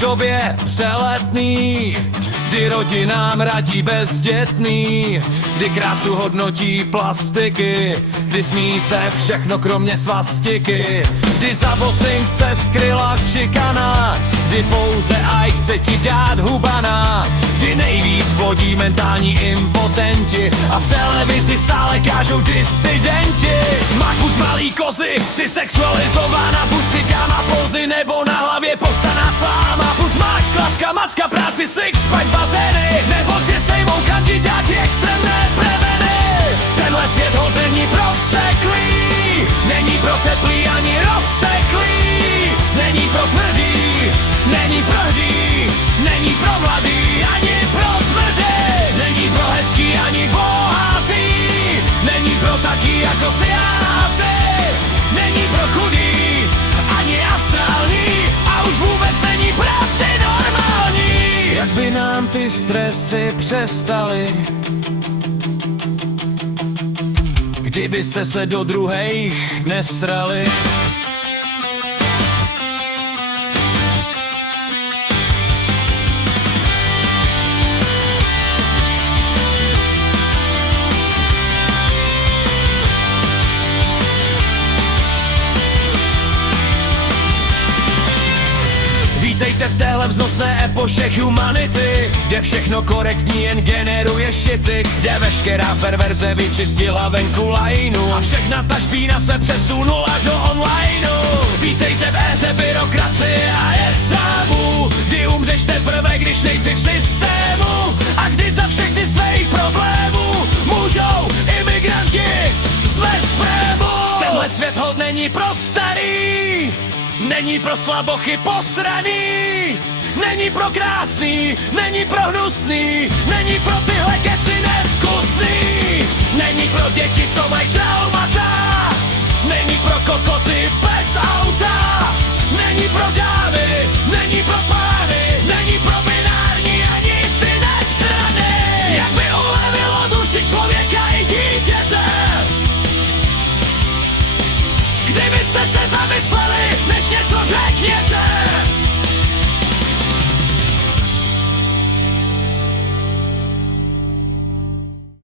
době přeletný, kdy rodinám radí bezdětný, kdy krásu hodnotí plastiky, kdy smí se všechno kromě svastiky, kdy za bossing se skryla šikana, kdy pouze aj chce ti dát hubana, kdy nejvíc plodí mentální impotenti a v televizi stále kážou disidenti. Máš buď malý kozy, jsi sexualizována, buď si dáma pozy, nebo na hlavě pochcaná sláma. Buď máš klacka, macka, práci, sixpack, bazény, nebo tě sejmou kandidáti extrémné preveny. Tenhle svět hod není prosteklý, není pro teplý ani rozteklý, není pro tvrdý, není pro hrdý, není pro mladý ani pro smrdý, není pro hezký ani bohatý, není pro taky jako si a ty, není pro chudý ani astrální a už vůbec není pro ty normální. Jak by nám ty stresy přestaly, kdybyste se do druhejch nesrali. Vítejte v téhle vznosné epoše humanity, kde všechno korektní jen generuje shity, kde veškerá perverze vyčistila venku lajnu a všechna ta špína se přesunula do onlineu. Vítejte v éře byrokracie a esámu, kdy umřeš teprve, když nejsi v systému a kdy za všechny z tvých problémů můžou imigranti z Veszprému. Tenhle svět hod není pro starý, není pro slabochy posraný, není pro krásný, není pro hnusný, není pro tyhle keci nevkusný, není pro děti, co mají traumata, není pro kokot